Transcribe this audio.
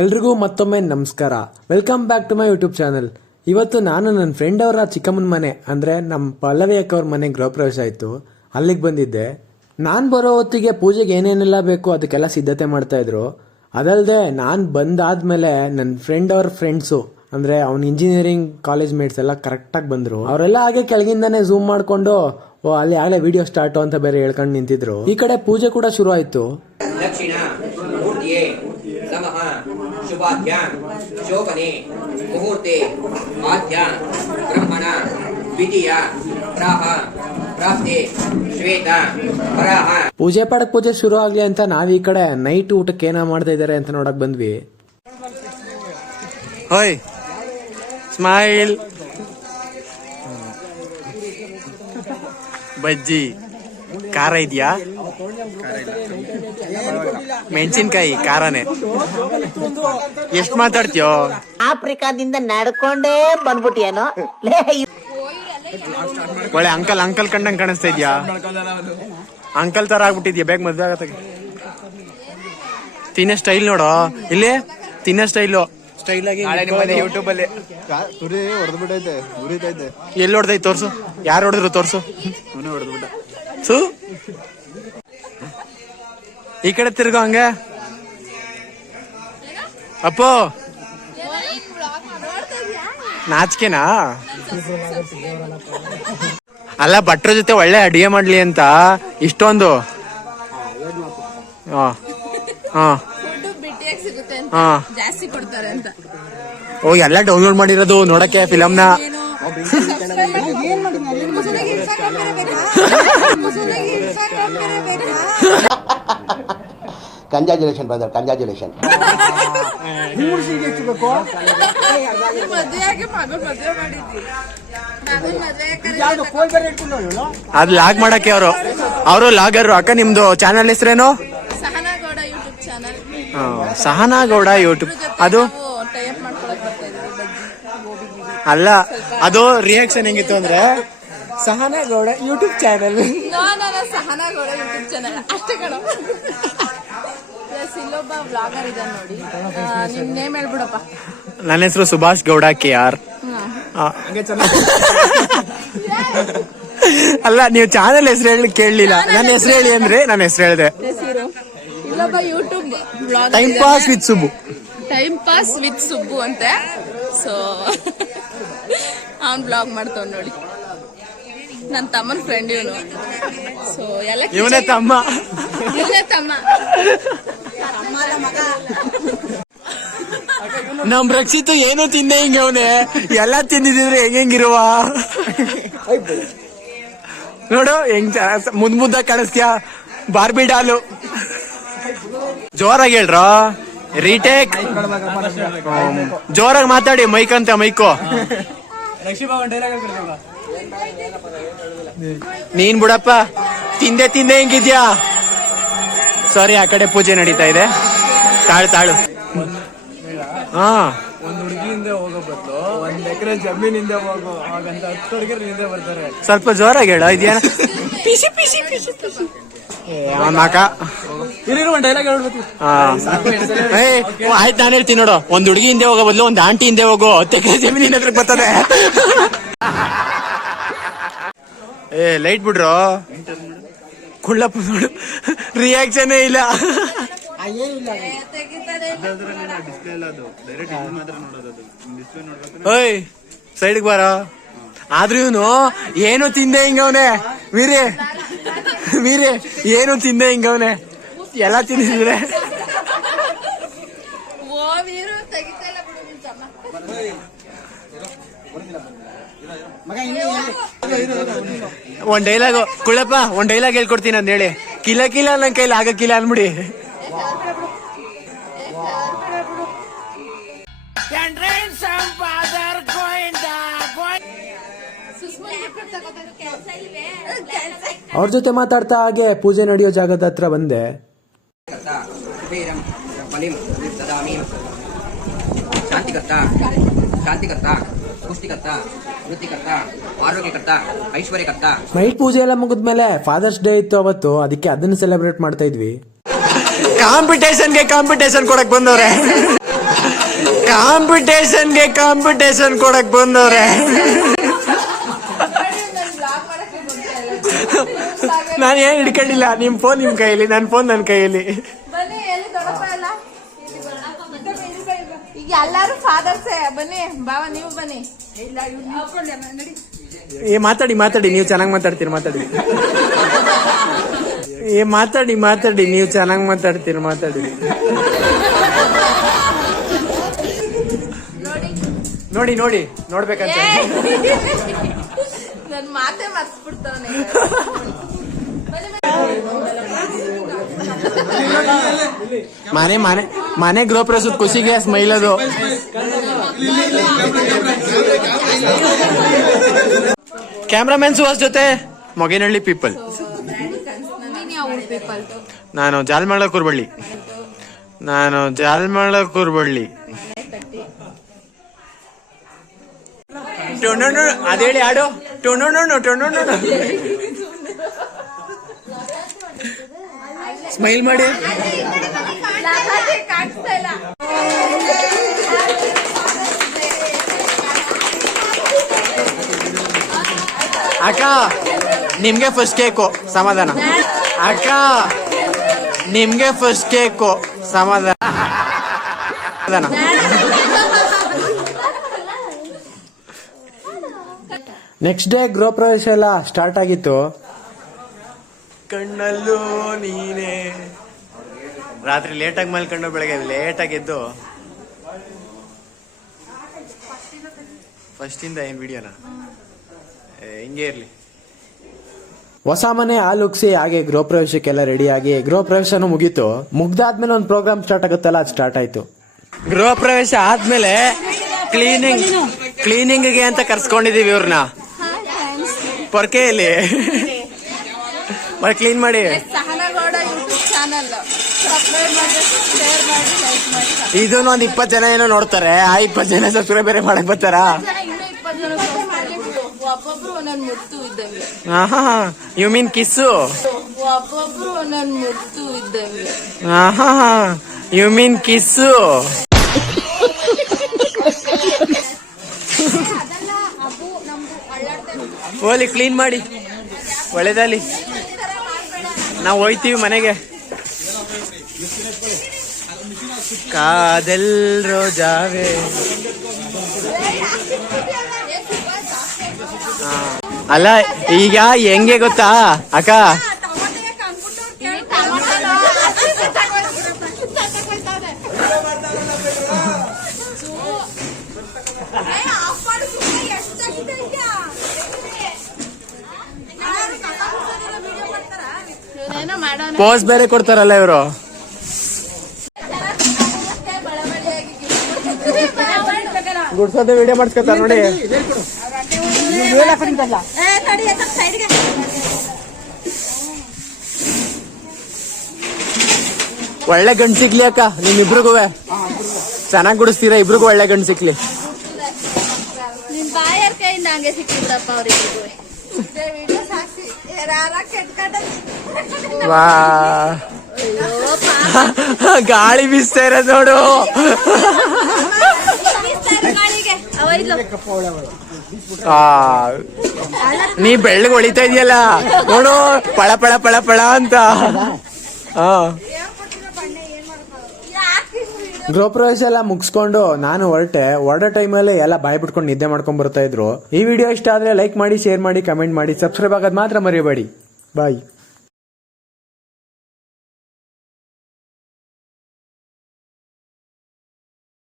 ಎಲ್ರಿಗೂ ಮತ್ತೊಮ್ಮೆ ನಮಸ್ಕಾರ. Welcome back to my YouTube channel ಇವತ್ತು ನಾನು ನನ್ನ ಫ್ರೆಂಡ್ ಅವರ ಚಿಕ್ಕಮ್ಮನ ಮನೆ, ಅಂದರೆ ನಮ್ಮ ಪಲ್ಲವಿ ಅಕ್ಕವ್ರ ಮನೆ ಗೃಹ ಪ್ರವೇಶ ಆಯಿತು ಅಲ್ಲಿಗೆ ಬಂದಿದ್ದೆ. ನಾನು ಬರೋ ಹೊತ್ತಿಗೆ ಪೂಜೆಗೆ ಏನೇನೆಲ್ಲ ಬೇಕು ಅದಕ್ಕೆಲ್ಲ ಸಿದ್ಧತೆ ಮಾಡ್ತಾ ಇದ್ರು. ಅದಲ್ಲದೆ ನಾನು ಬಂದಾದ್ಮೇಲೆ ನನ್ನ ಫ್ರೆಂಡ್ ಅವ್ರ ಫ್ರೆಂಡ್ಸು ಅಂದರೆ ಅವ್ನ ಇಂಜಿನಿಯರಿಂಗ್ ಕಾಲೇಜ್ ಮೇಟ್ಸ್ ಎಲ್ಲ ಕರೆಕ್ಟಾಗಿ ಬಂದರು. ಅವರೆಲ್ಲ ಹಾಗೆ ಕೆಳಗಿಂದನೇ ಝೂಮ್ ಮಾಡಿಕೊಂಡು ಅಲ್ಲಿ ಆಗಲೇ ವಿಡಿಯೋ ಸ್ಟಾರ್ಟು ಅಂತ ಬೇರೆ ಹೇಳ್ಕೊಂಡು ನಿಂತಿದ್ರು. ಈ ಕಡೆ ಪೂಜೆ ಕೂಡ ಶುರು ಶುಭಾಭ್ಯಾಂ ಶೋಭನೆ ಮುಹೂರ್ತೆ ಆದ್ಯ ಬ್ರಹ್ಮಣ ದ್ವಿತೀಯ ಪ್ರಾಹ ಪ್ರಾಪ್ತೆ ಶ್ವೇತ ವರಾಹ ಪೂಜೆ ಪಾಡಕ್ ಪೂಜೆ ಶುರು ಆಗ್ಲಿ ಅಂತ ನಾವ್ ಈ ಕಡೆ ನೈಟ್ ಊಟಕ್ಕೆ ಏನ ಮಾಡ್ತಾ ಇದಾರೆ ಅಂತ ನೋಡಕ್ ಬಂದ್ವಿ. ಹೋಯ್ ಸ್ಮೈಲ್ ಬಜ್ಜಿ. ಖಾರ ಇದೆಯಾ? ಮೆಣಸಿನ್ಕಾಯಿ ಖಾರನೇ. ಎಷ್ಟ್ ಮಾತಾಡ್ತೀಯೋ? ಆಫ್ರಿಕಾದಿಂದ ನಡ್ಕೊಂಡೇ ಬಂದ್ಬಿಟ್ಟಿಯೇನೋ? ಒಳ್ಳೆ ಅಂಕಲ್ ಅಂಕಲ್ ಕಂಡಂಗ್ ಕಾಣಿಸ್ತಾ ಇದ್ಯಾ? ಅಂಕಲ್ ತರ ಆಗ್ಬಿಟ್ಟಿದ್ಯಾ? ಬೇಗ ಮದ್ವೆ ಆಗತ್ತ. ತಿನ್ನೋ ಸ್ಟೈಲ್ ನೋಡು. ಇಲ್ಲಿ ತಿನ್ನೋ ಸ್ಟೈಲು. ಸ್ಟೈಲ್ ಆಗಿ ಯೂಟ್ಯೂಬ್ ಅಲ್ಲಿ. ಎಲ್ಲಿ ಹೊಡೆದೈತೆ? ತೋರ್ಸು. ಯಾರು ಹೊಡೆದ್ರು ತೋರ್ಸು. ಹೊಡೆದ್ಬಿಟ್ಟ. ಹೊಡೆದು ಬಿಟ್ಟ ಸು ಈ ಕಡೆ ತಿರ್ಗೋ ಹಂಗೆ. ಅಪ್ಪೋ. ನಾಚಿಕೆನಾ? ಅಲ್ಲ ಭಟ್ರ ಜೊತೆ ಒಳ್ಳೆ ಅಡಿಗೆ ಮಾಡ್ಲಿ ಅಂತ. ಇಷ್ಟೊಂದು. ಹಾ. ಹಾ. ಫುಡ್ ಬಿಟ್ಟಿಯಾಗಿ ಸಿಗುತ್ತೆ ಅಂತ. ಜಾಸ್ತಿ ಕೊಡ್ತಾರೆ ಅಂತ. ಓ ಎಲ್ಲ ಡೌನ್ಲೋಡ್ ಮಾಡಿರೋದು ನೋಡಕ್ಕೆ ಫಿಲಮ್ನ ಕಂಗ್ರಾಚುಲೇಷನ್ ಬ್ರದರ್ ಮದ್ವೆ ಅದ್ ಲಾಗ್ ಮಾಡಕ್ಕೆ ಅವರು. ಅವರು ಲಾಗರ್. ಅಕ್ಕ ನಿಮ್ದು ಚಾನಲ್ ಹೆಸರೇನು? Sahanagowda YouTube channel Sahana Gowda YouTube ಅದು ಅಲ್ಲ ಅದು ರಿಯಾಕ್ಷನ್ ಹೆಂಗಿತ್ತು ಅಂದ್ರೆ Sahana Gowda YouTube channel no no no Sahanagowda YouTube channel ಅಷ್ಟೇ ಕಣ. ಇಲ್ಲೊಬ್ಬ ಬ್ಲಾಗರ್ ಇದ್ದಾನೆ ನೋಡಿ. ನೇಮ್ ಹೇಳ್ಬಿಡಪ್ಪ. ನನ್ನ ಹೆಸರು ಸುಭಾಷ್ ಗೌಡ ಕೆ ಆರ್. ಅಲ್ಲ ನೀವು ಚಾನಲ್ ಹೆಸರು ಹೇಳಿ ಕೇಳಲಿಲ್ಲ. ನನ್ನ ಹೆಸರು ಹೇಳಿ ಅಂದ್ರೆ ನನ್ನ ಹೆಸರು ಹೇಳಿದೆ. ಇಲ್ಲೊಬ್ಬ YouTube blog time pass with Subbu time pass with Subbu ಅಂತೆ. ಸೊ ಅವ್ನು ಬ್ಲಾಗ್ ಮಾಡ್ತಾವ್ ನೋಡಿ. ನನ್ನ ತಮ್ಮನ ಫ್ರೆಂಡ್ ಇವನು. ಸೊ ಎಲ್ಲ ಇವನೇ ತಮ್ಮ. ಇವನೇ ತಮ್ಮ. ನಮ್ ರಕ್ಷಿತ್ ಏನು ತಿಂದೆ ಹಿಂಗೆ ಅವನೇ? ಎಲ್ಲ ತಿಂದಿದ್ರೆ ಹೆಂಗ್ ಹೆಂಗಿರುವ ನೋಡು ಹೆಂಗ್ ಮುಂದ್ ಮುದ್ ಮುದ್ದ ಕಾಣಿಸ್ತ್ಯಾ ಬಾರ್ಬಿ ಡಾಲು. ಜೋರಾಗಿ ಹೇಳ್ರ? ರೀಟೇಕ್. ಜೋರಾಗಿ ಮಾತಾಡಿ ಮೈಕ್ ಅಂತ ಮೈಕು. ನೀನ್ ಬಿಡಪ್ಪ. ತಿಂದೆ ತಿಂದೆ ಹೆಂಗಿದ್ಯಾ? ಸಾರಿ ಆ ಕಡೆ ಪೂಜೆ ನಡೀತಾ ಇದೆ. ತಾಳು ತಾಳು. ಹಾ. ಒಂದ್ ಹುಡುಗಿಯಿಂದ ಹೋಗೋ ಬದಲು ಒಂದ್ ಎಕರೆ ಜಮೀನಿಂದ ಹೋಗೋ ಹಾಗಂತ ಹತ್ತು ಹುಡುಗರು ಹಿಂದೆ ಬರ್ತಾರೆ. ಸ್ವಲ್ಪ ಜೋರಾಗಿ ಹೇಳ ಇದೆಯಾ ಪಿಸಿ ಪಿಸಿ ಪಿಸಿ ಮಕ. ಡೈಲಾಗ್ ಹೇಳ್ಬೇಕು ಆಯ್ತು ನಾನು ಹೇಳ್ತೀನಿ ನೋಡು. ಒಂದ್ ಹುಡುಗಿ ಹಿಂದೆ ಹೋಗೋ ಬದಲು ಒಂದ್ ಆಂಟಿ ಹಿಂದೆ ಹೋಗೋ ಎಕರೆ ಜಮೀನಿನ ಹತ್ರ ಬರ್ತದೆ. ಏ ಲೈಟ್ ಬಿಡ್ರು? ಕುಳ್ಳಪ್ಪ ನೋಡು. ರಿಯಾಕ್ಷನ್ ಇಲ್ಲ. ಓಯ್ ಸೈಡ್ಗೆ ಬಾರ. ಆದ್ರೂ ಇವನು ಏನು ತಿಂದೆ ಹಿಂಗವನೆ ವೀರೇ ವೀರೇ ಏನು ತಿಂದೆ ಹಿಂಗವನೆ ಎಲ್ಲ ತಿಂದಿದ್ರೆ ಓ ವೀರು ತೆಗಿತಾ ಇಲ್ಲ ಬಿಡು ನಿನ್ ತಮ್ಮ ಒಂದ್ ಡೈಲಾಗ್ ಕುಳ್ಳಪ್ಪ ಒಂದ್ ಡೈಲಾಗ್ ಹೇಳ್ಕೊಡ್ತೀನಿ ಅಂತ ಹೇಳಿ. ಕಿಲ ಕಿಲ ನನ್ ಕೈಲಿ ಆಗಕ್ಕಿಲ್ಲ ಅನ್ಬಿಡಿ. ಅವ್ರ ಜೊತೆ ಮಾತಾಡ್ತಾ ಹಾಗೆ ಪೂಜೆ ನಡೆಯೋ ಜಾಗದ ಹತ್ರ ಬಂದೆ. ಶಾಂತಿ ಕರ್ತಾ ಶಾಂತಿಕರ್ತ ಶಾಂತಿಕರ್ತ. ಪುಷ್ಟಿಕರ್ತ ವೃತ್ತಿಕರ್ತ ಆರೋಗ್ಯಕರ್ತ ಐಶ್ವರ್ಯಕರ್ತ. ನೈಟ್ ಪೂಜೆ ಎಲ್ಲ ಮುಗಿದ್ಮೇಲೆ ಫಾದರ್ಸ್ ಡೇ ಇತ್ತು ಅವತ್ತು ಅದಕ್ಕೆ ಅದನ್ನ ಸೆಲೆಬ್ರೇಟ್ ಮಾಡ್ತಾ ಇದ್ವಿ. ಕಾಂಪಿಟೇಷನ್ಗೆ ಕಾಂಪಿಟೇಷನ್ ಕೊಡಕ್ ಬಂದವ್ರೆ. ಕಾಂಪಿಟೇಷನ್ಗೆ ಕಾಂಪಿಟೇಷನ್ ಕೊಡಕ್ ಬಂದವ್ರೆ. ನಾನು ಏನ್ ಹಿಡ್ಕೊಂಡಿಲ್ಲ ನಿಮ್ ಫೋನ್ ನಿಮ್ ಕೈಯಲ್ಲಿ ನನ್ನ ಫೋನ್ ನನ್ನ ಕೈಯಲ್ಲಿ ಬನ್ನಿ ಎಲ್ಲಿ ದೊಡ್ಡಪ್ಪ ಎಲ್ಲ ಈಗ ಎಲ್ಲಾರು ಫಾದರ್ಸೇ ಬನ್ನಿ ಬಾವ ನೀವು ಬನ್ನಿ. ಏ ಮಾತಾಡಿ ಮಾತಾಡಿ ನೀವು ಚೆನ್ನಾಗಿ ಮಾತಾಡ್ತೀರಿ ಮಾತಾಡಿ. ಏ ಮಾತಾಡಿ ಮಾತಾಡಿ ನೀವು ಚೆನ್ನಾಗಿ ಮಾತಾಡ್ತೀರಿ ಮಾತಾಡಿ. ನೋಡಿ. ನೋಡಿ ನೋಡ್ಬೇಕಂತ. ನನ್ ಮಾತೇ ಮರ್ಸ್ಬಿಡ್ತಾನೆ ಮನೆ ಮನೆ ಮನೆ ಗೃಹ ಪ್ರವೇಶದ ಖುಷಿಗೆ ಸ್ಮೈಲ್ ಅದು ಕ್ಯಾಮ್ರಾಮನ್ ಜೊತೆ ಮೊಗೇನಹಳ್ಳಿ ಪೀಪಲ್ ನಾನು ಜಾಲ್ಮಳ ಕುರ್ಬಳ್ಳಿ ನಾನು ಜಾಲ್ಮಳ ಕುರ್ಬಳ್ಳಿ ಟೊನೊನೊ ಅದೇಳಿ ಆಡು ಟೊನೊನೊ ಟೊನೊನೊ ಸ್ಮೈಲ್ ಮಾಡಿ. ಅಕ್ಕ ನಿಮ್ಗೆ ಫಸ್ಟ್ ಕೇಕು ಸಮಾಧಾನ. ಅಕ್ಕ ನಿಮ್ಗೆ ಫಸ್ಟ್ ಕೇಕು ಸಮಾಧಾನ. ಸಮಾಧಾನ. ನೆಕ್ಸ್ಟ್ ಡೇ ಗೃಹ ಪ್ರವೇಶ ಎಲ್ಲ ಸ್ಟಾರ್ಟ್ ಆಗಿತ್ತು. ಕಣ್ಣಲ್ಲೂ ನೀನೇ. ರಾತ್ರಿ ಲೇಟಾಗಿ ಮಲ್ಕೊಂಡು ಬೆಳಗ್ಗೆ ಲೇಟಾಗಿ ಎದ್ದು. ಫಸ್ಟಿಂದ ಏನ್ ವಿಡಿಯೋನ? ಹಿಂಗೆ ಇರ್ಲಿ. ಹೊಸ ಮನೆ ಆಲುಕ್ಸಿ ಹಾಗೆ ಗೃಹ ಪ್ರವೇಶಕ್ಕೆಲ್ಲ ರೆಡಿ ಆಗಿ ಗೃಹ ಪ್ರವೇಶನೂ ಮುಗೀತು. ಮುಗ್ದಾದ್ಮೇಲೆ ಒಂದು ಪ್ರೋಗ್ರಾಮ್ ಸ್ಟಾರ್ಟ್ ಆಗುತ್ತಲ್ಲ ಅದು ಸ್ಟಾರ್ಟ್ ಆಯ್ತು. ಗೃಹ ಪ್ರವೇಶ ಆದ್ಮೇಲೆ ಕ್ಲೀನಿಂಗ್ ಕ್ಲೀನಿಂಗ್ಗೆ ಅಂತ ಕರ್ಸ್ಕೊಂಡಿದೀವಿ ಇವ್ರನ್ನ ಪೊರ್ಕೆಯಲ್ಲಿ. ಕ್ಲೀನ್ ಮಾಡಿ. ಸಹನಗೌಡ ಯೂಟ್ಯೂಬ್ ಚಾನಲ್ ಸಬ್ಸ್ಕ್ರೈಬ್ ಮಾಡಿ ಶೇರ್ ಮಾಡಿ ಲೈಕ್ ಮಾಡಿ. ಇದನ್ನ ಒಂದ್ ಇಪ್ಪತ್ ಜನ ಏನೋ ನೋಡ್ತಾರೆ. ಆ ಇಪ್ಪತ್ ಜನ ಸಬ್ಸ್ಕ್ರೈಬ್ ಬೇರೆ ಮಾಡಕ್ ಬರ್ತಾರ? ಇನ್ನೂ ಇಪ್ಪತ್ತು ಜನ subscribe ಒಬ್ಬೊಬ್ರು ಒಂದೊಂದು ಮುತ್ತು ಇದ್ದಂಗೆ. ಯು ಮೀನ್ ಕಿಸ್ಸು ಒಬ್ಬೊಬ್ರು ಒಂದೊಂದು ಮುತ್ತು ಇದ್ದಂಗೆ. ಯು ಮೀನ್ ಕಿಸ್ಸು ಹೋಲಿ ಕ್ಲೀನ್ ಮಾಡಿ. ಒಳ್ಳೇದಲ್ಲಿ ನಾವು ಹೋಯ್ತೀವಿ ಮನೆಗೆ. ಕಾದಲ್ ರೋಜಾವೆ. ಅಲ್ಲ ಈಗ ಹೆಂಗೆ ಗೊತ್ತಾ? ಅಕ್ಕ? ಪೋಸ್ ಬೇರೆ ಕೊಡ್ತಾರಲ್ಲ ಇವರು. ಗುಡ್ಸೋದು ವಿಡಿಯೋ ಮಾಡಿಸ್ಕೊತಾರ ನೋಡಿ. ಒಳ್ಳೆ ಗಂಡು ಸಿಕ್ಲಿ ಅಕ್ಕ ನಿಮ್ಮಿಬ್ರಿಗೂ ಚೆನ್ನಾಗಿ ಗುಡಿಸ್ತೀರಾ ಇಬ್ರಿಗೂ ಒಳ್ಳೆ ಗಂಡು ಸಿಕ್ಲಿ. ಕೈಯಿಂದ ಹಂಗೆ ಸಿಕ್ಕಿದ್ರಪ್ಪ ಅವ್ರಿಗೂ ವಾ. ಗಾಳಿ ಬೀಸ್ತಾ ಇರೋದು ನೋಡು ನೀ ಬೆಳ್ಳಗ್ ಹೊಳಿತಾ ಇದೆಯಲ್ಲ? ನೋಡು, ಪಳ ಪಳ ಪಳ ಪಳ ಅಂತ. ಹಾ ಗೃಹ ಪ್ರವೇಶ ಎಲ್ಲ ಮುಗಿಸ್ಕೊಂಡು ನಾನು ಹೊರಟೆ. ಹೊರಡೋ ಟೈಮಲ್ಲಿ ಎಲ್ಲ ಬಾಯ್ ಬಿಟ್ಕೊಂಡು ನಿದ್ದೆ ಮಾಡ್ಕೊಂಡ್ ಬರ್ತಾ ಇದ್ರು. ಈ ವಿಡಿಯೋ ಇಷ್ಟ ಆದ್ರೆ ಲೈಕ್ ಮಾಡಿ ಶೇರ್ ಮಾಡಿ ಕಮೆಂಟ್ ಮಾಡಿ ಸಬ್ಸ್ಕ್ರೈಬ್ ಆಗೋದು ಮಾತ್ರ ಮರಿಬೇಡಿ. ಬಾಯ್